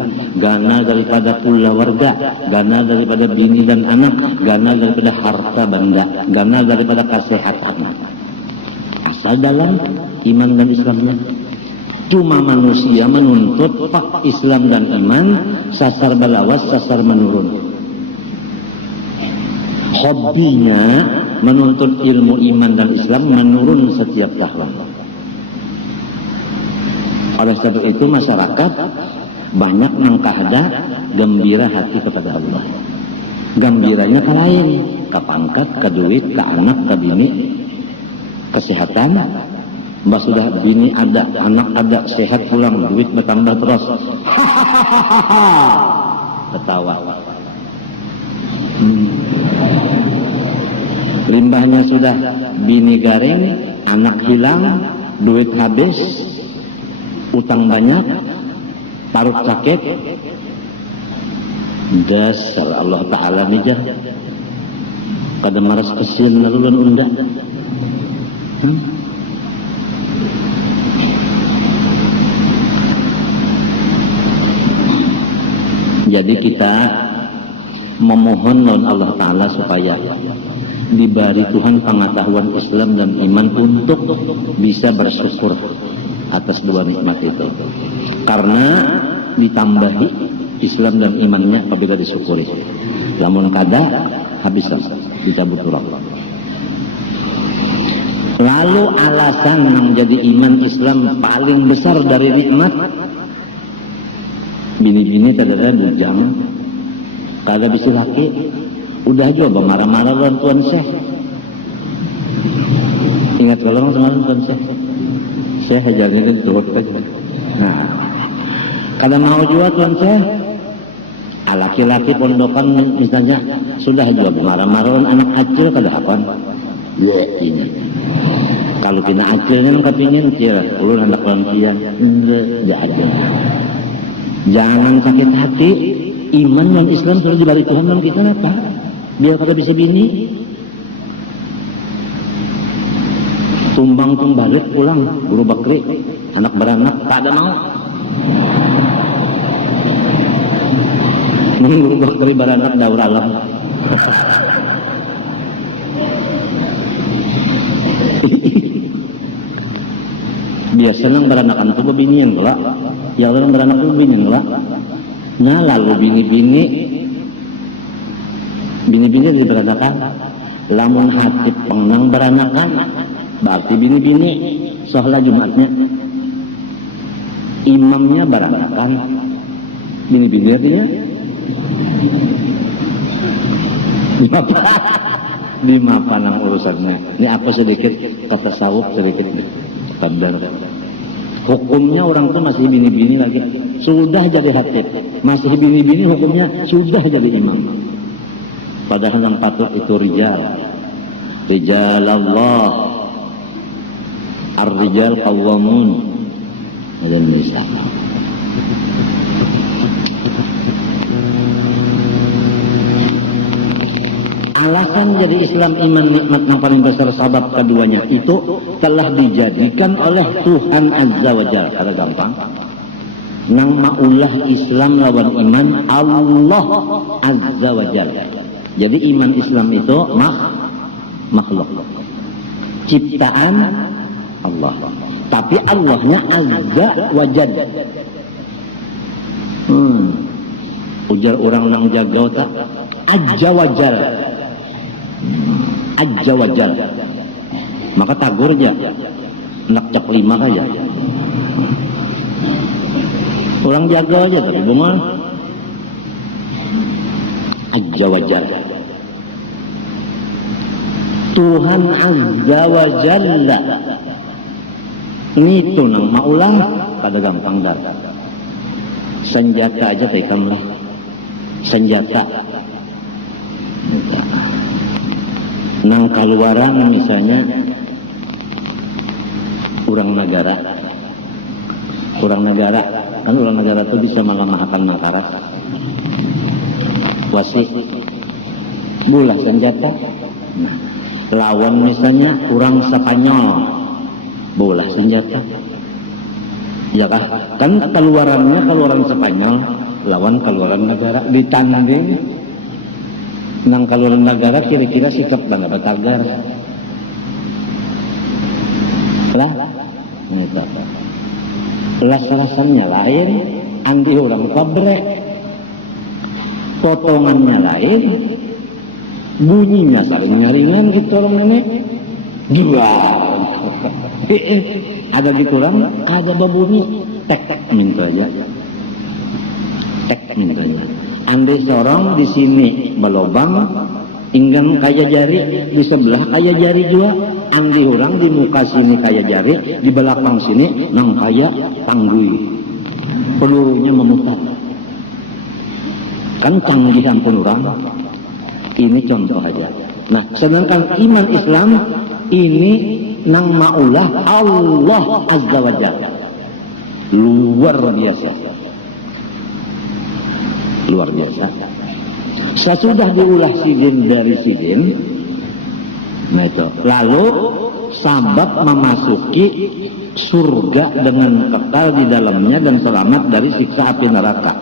gana daripada keluarga, gana daripada bini dan anak, gana daripada harta benda, gana daripada kesehatan, asal dalam iman dan Islamnya. Cuma manusia menuntut pak Islam dan iman, sasar balawas, sasar menurun. Hobinya menuntut ilmu iman dan Islam menurun setiap tahun. Oleh sebab itu masyarakat banyak nangkahda gembira hati kepada Allah. Gembiranya ke lain, ke pangkat, ke duit, ke anak, ke bini, kesehatan. Mbak sudah bini ada, anak ada, sehat pulang, duit bertambah terus. Ketawa. Limbahnya sudah bini garing, anak hilang, duit habis, utang banyak, parut sakit. Dasar Allah Ta'ala mijah. Kada maras kesin lalulan unda. Jadi kita memohon non Allah Ta'ala supaya diberi Tuhan pengetahuan Islam dan iman untuk bisa bersyukur atas dua nikmat itu. Karena ditambahi Islam dan imannya apabila disyukuri. Lamun kada habislah dicabut turang. Lalu alasan yang jadi iman Islam paling besar dari nikmat, bini-bini kadang-kadang bujang, kagak bisa laki. Udah juga marah-marah lawan Tuan Syekh. Ingat kalau orang semalam Tuan Syekh, Syekh hajarnya itu turut aja. Nah, kada mau juga Tuan Syekh, laki-laki pondokan misalnya sudah juga marah-marah lawan anak kecil kada akan. Ya ini. Kalau kena acilnya kepingin cil, ulun anak lansian, enggak aja. Jangan sakit hati, iman dan Islam sudah diberi Tuhan dan kita apa? Biar kada bisa bini. Tumbang balik pulang, guru bakri, anak beranak, tak ada mau. Guru bakri beranak daur alam. Biasa nang beranakan tuh bini yang gelak, ya orang beranak tuh bini yang gelak. Nah lalu bini-bini di beranakan, lamun hati pengnang beranakan, berarti bini-bini sholat Jumatnya, imamnya beranakan, bini-bini artinya di mapanang urusannya. Ini apa sedikit kata sawuk sedikit kadar. Hukumnya orang tuh masih bini-bini lagi, sudah jadi hatib, masih bini-bini hukumnya sudah jadi imam. Padahal yang patut itu rijal Allah, ar-rijal qawwamun dan nisa. Alasan jadi Islam iman nikmat yang paling besar sabab keduanya itu telah dijadikan oleh Tuhan Azza wa Jalla. Kada gampang. Nang maulah Islam lawan iman Allah Azza wa Jalla. Jadi iman Islam itu makhluk, ciptaan Allah. Tapi Allahnya Azza wa Jalla. ujar orang nang jaga tak aja wajar, aja wajar, maka tagur aja nak cak 5 aja orang jaga aja tapi bunga aja wajar. Tuhan azza wa jalla itu nang maulah pada gampang dah. Senjata aja tekan lah, senjata nang kaluaran misalnya orang negara kan orang negara itu bisa mengamahkan mangkara wasi bulah senjata. Nah, lawan misalnya orang Spanyol bola senjata ya kah? Kan keluarannya keluaran Spanyol lawan keluaran negara ditanding nang keluaran negara kira-kira sikap dan batagar lah gitu. Las-lasannya lain, andi orang pabrek potongannya lain, bunyinya saling nyaringan gitu orang ini gila. Ada gitu orang, ada babunyi tek minta aja, tek mintanya. Andai seorang di sini belobang, inggan kaya jari, di sebelah kaya jari juga. Andi orang di muka sini kaya jari, di belakang sini nang kaya tanggui. Pelurunya memutar. Kan tanggihan pun orang. Ini contoh aja. Nah, sedangkan iman Islam ini nang maulah Allah azza wa jalla. Luar biasa. Luar biasa. Sesudah diulah sidin dari sidin, nah itu. Lalu sahabat memasuki surga dengan kekal di dalamnya dan selamat dari siksa api neraka.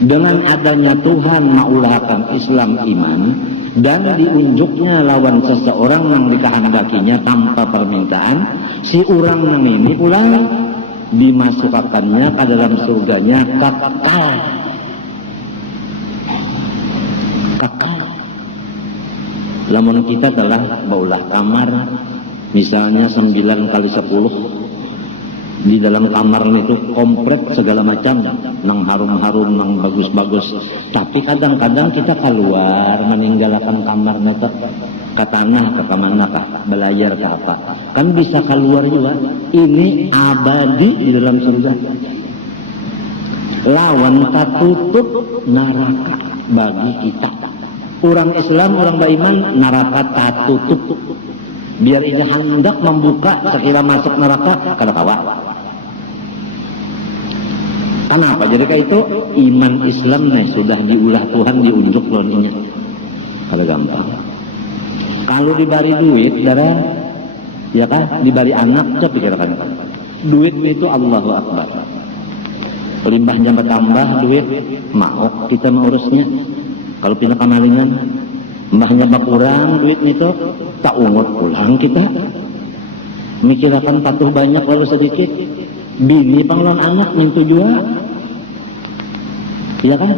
Dengan adanya Tuhan maulahkan Islam iman dan diunjuknya lawan seseorang yang dikehendakinya tanpa permintaan, si orang yang ini pulang dimasukkannya ke dalam surganya kekal. Kekal. Lamun kita telah baulah kamar misalnya 9 kali 10 di dalam kamar itu komplit segala macam nang harum-harum nang bagus-bagus, tapi kadang-kadang kita keluar meninggalkan kamar nata ke tanah ke kemana kah belayar ke apa kan bisa keluar juga. Ini abadi di dalam surga lawan katutup neraka bagi kita. Orang Islam, orang beriman, neraka tak tutup. Biar ini hendak membuka sekira masuk neraka, kada tawa. Kenapa? Jadi kayak itu iman Islam nih sudah diulah Tuhan diunjuk loninya. Kada gampang. Kalau diberi duit, darah, ya kan? Diberi anak, coba pikirkan. Duit itu Allahu Akbar. Limbahnya bertambah duit, mau kita mengurusnya. Kalau pindah kamalingan, mbahnya berkurang duit itu, tak ungut pulang kita. Mikirkan patuh banyak lalu sedikit. Bini panglon anak mintu juga. Iya kan?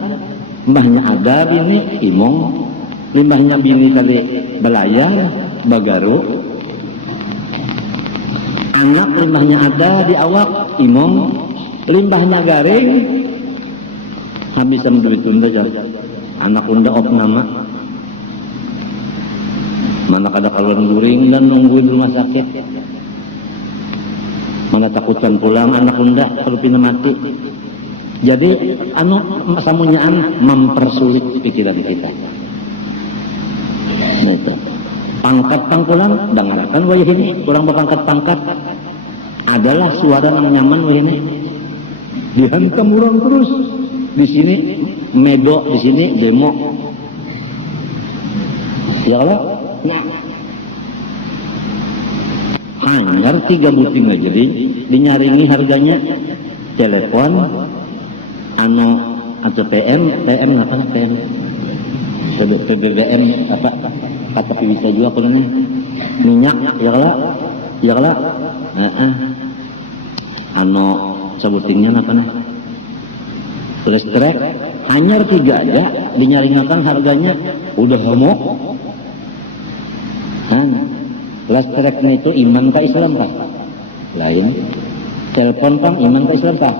Mbahnya ada bini, imong. Limbahnya bini kali belayar, bagaru. Anak limbahnya ada di awak, imong. Limbahnya garing. Habisan duit tunda saja. Anak unda op nama mana kada kaluan guring dan nungguin rumah sakit, mana takutan pulang anak unda kalau pina mati. Jadi samunyaan mempersulit pikiran kita. Itu pangkat pangkulan dengarkan wah ini kurang berpangkat-pangkat adalah suara yang nyaman wah ini dihantam orang terus di sini medok, di sini demo. Ya Allah, nah, hanya 3 buting aja dinyaringi harganya telepon, atau PM apa PM, PBBM apa kata bisa juga pulangnya minyak, ya Allah, sebutingnya apa nih? Listrik Hanyar 3 aja dinyalinakan harganya udah homok. Listrik itu iman ke Islam kah? Lain. Telepon pang iman ke Islam kah?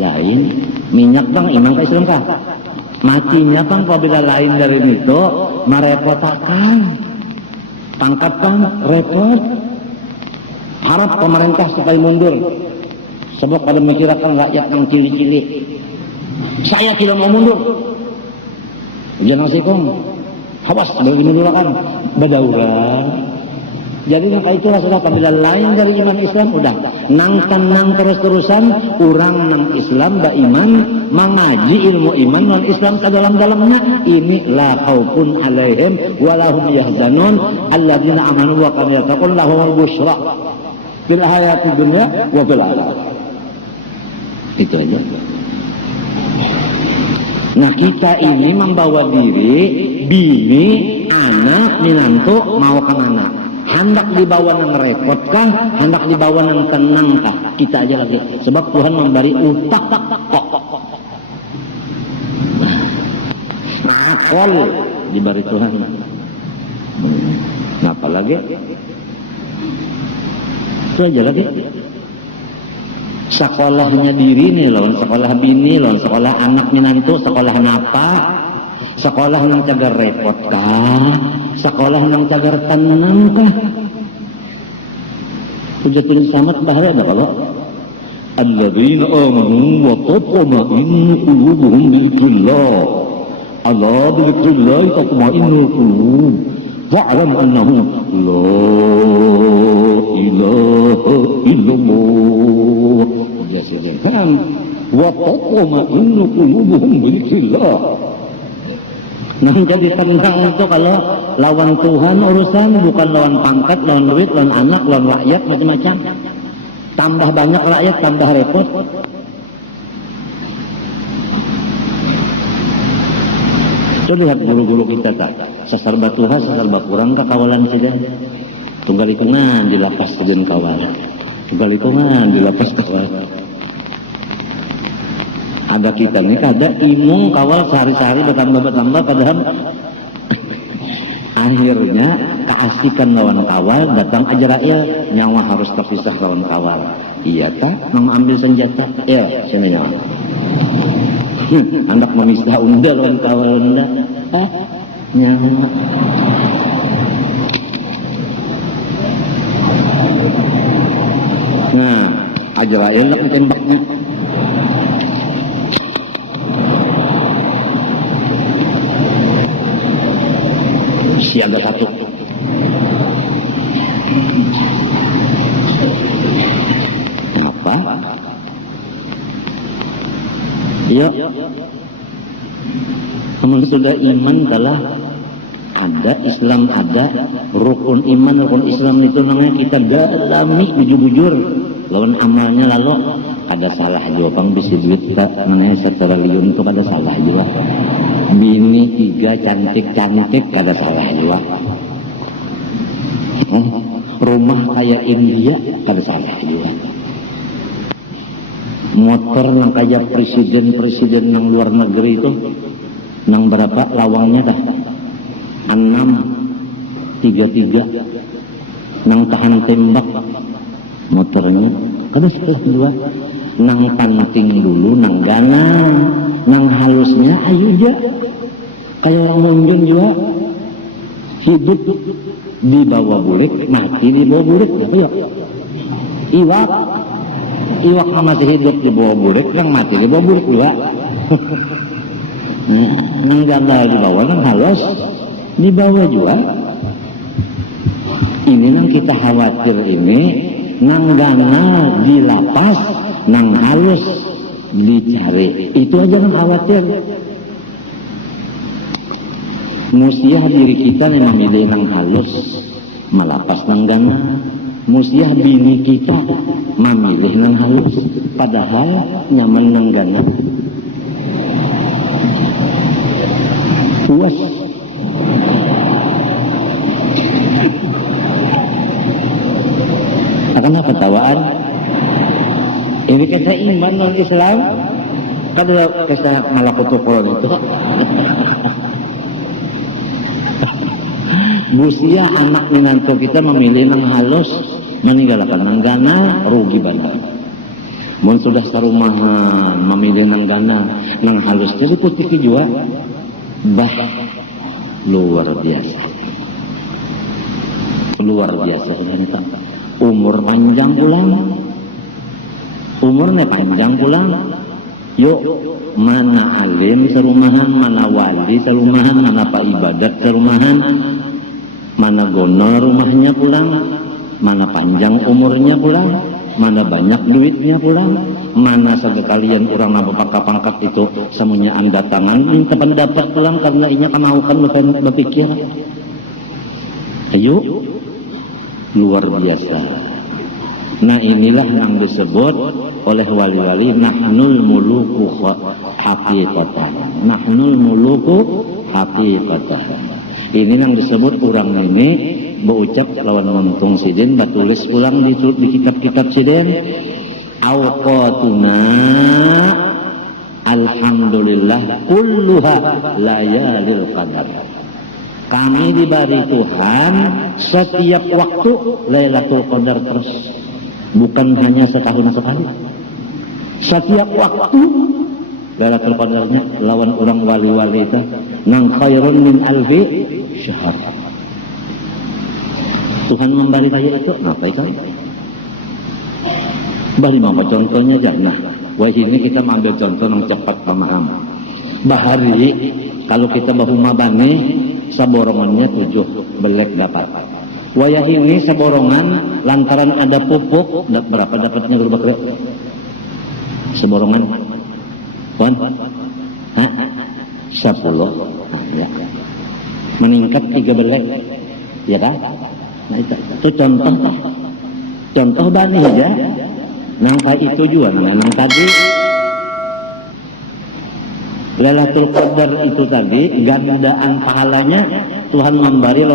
Lain. Minyak pang iman ke Islam kah? Matinya pang apabila lain dari itu merepotakan. Tangkap pang repot. Harap pemerintah supaya mundur. Sebab pada mikirkan rakyat yang cili-cili. Saya tidak mau mundur. Jangan sikung. Hawas begini dulu kan badauran. Jadi maka itulah sudah apabila lain dari iman Islam udah nang tenang terus-terusan orang nang Islam ba iman mengaji ilmu iman non Islam ke dalamnya ini la khaufun alaihim wa lahum yahzanun alladzina amanu wa kanu yattaqun lahumul busyra fil hayati dunya wa fil akhirah. Itu aja. Nah kita ini membawa diri bini, anak, minantu mau kan anak. Hendak dibawa nang repot kah? Hendak dibawa nang tenang kah? Kita aja lagi. Sebab Tuhan memberi utak kok. Akal diberi Tuhan. Nah, apalagi? Itu aja lagi. Sekolahnya diri nih lawan sekolah bini, lawan sekolah anak minantu, sekolah napa? Sekolah yang cagar repot kah? Sekolah yang cagar tenang kah? Hujatul samat bahaya ada kalau alladzina amanu wa tatma'innu qulubuhum bi dzikrillah. Ala bi dzikrillah tatma'innul qulub. Fa'lam annahu la ilaha illallah. Jasikan wa tatma'innu qulubuhum bi dzikrillah. Nah jadi tenang itu kalau lawan Tuhan urusan bukan lawan pangkat, lawan duit, lawan anak, lawan rakyat macam-macam. Tambah banyak rakyat, tambah repot. Coba lihat guru-guru kita tak, sasar batuha, sasar bakurang kekawalan saja. Tunggal hitungan di lapas kemudian kawal. Tunggal hitungan di lapas kawal. Ada kita nih kada imung kawal sehari-hari bertambah padahal akhirnya keasikan lawan kawal datang Azrail nyawa harus terpisah lawan kawal. Iya kah? Mengambil senjata? Ya, sini nyawa. Hendak memisah unda lawan kawal unda. Nyawa. Nah, Azrail nak tembaknya. Siaga 1. Apa? Ya, namun sudah iman telah ada, Islam ada, rukun iman, rukun Islam itu namanya kita dalami bujur-bujur lawan amalnya lalu ada salah juga pang bisi duit kita namanya secara liun itu ada salah juga. Bini 3 cantik-cantik kada salah juga. Rumah kayak India kada salah juga. Motor yang kayak presiden-presiden yang luar negeri itu nang berapa lawangnya dah 6 33 nang tahan tembak motornya kada salah juga. Nang panting dulu nang ganang nang halusnya ayo aja kayak orang mungkin juga hidup di bawah bulik mati di bawah bulik ya iwak masih hidup di bawah bulik yang mati di bawah bulik juga. Nang ganda di bawah nang halus di bawah juga. Ini yang kita khawatir ini nang gana di lapas nang halus dicari, itu aja yang khawatir. Musiah diri kita yang memilih nang halus melapas nang gana, musiah bini kita memilih nang halus padahal nyaman nang gana. Puas. Akan apa ketawaan? Ini kata iman non Islam Kan ada kisah Malakutul Quran itu. Busia anak minantu kita memilih nang halus, meninggalkan nang gana, rugi banget. Mun sudah sarumahan memilih nang gana, nang halus jadi putih jua, bah luar biasa. Luar biasa ini tak. Umur panjang pulang, umurnya panjang pulang. Yuk, mana alim serumahan, mana wali serumahan, mana pak ibadat serumahan, mana gonol rumahnya pulang, mana panjang umurnya pulang, mana banyak duitnya pulang, mana sekalian orang nambah pangkat itu semuanya anda tangan minta pendapat pulang karena inya kemaukan bukan berpikir. Ayo, luar biasa. Nah inilah yang disebut oleh wali-wali nahnul muluku haqiqatan. Nahnul muluku haqiqatan. Ini yang disebut orang ini berucap lawan muntung sidin batulis ulang di kitab-kitab sidin awqatuna alhamdulillah kulluha layalil qadar. Kami diberi Tuhan setiap waktu Lailatul Qadar terus, bukan hanya setahun sekali. Setiap waktu Lailatul Qadarnya lawan orang wali-wali itu nang khairun min alfi syahr. Tuhan memberi kayak itu, apa itu? Bari mau contohnya aja. Nah, wah ini kita ambil contoh yang cepat paham. Bahari kalau kita bahuma bani saborongannya 7 belek dapat. Wayah ini saborongan lantaran ada pupuk berapa dapatnya berapa? Saborongan Wan? Hah? 10. Nah, ya. Meningkat 3 belek. Ya kan? Nah, itu contoh bani aja. Nangka itu juga, nang tadi Lailatul Qadar itu tadi gandaan pahalanya Tuhan memberi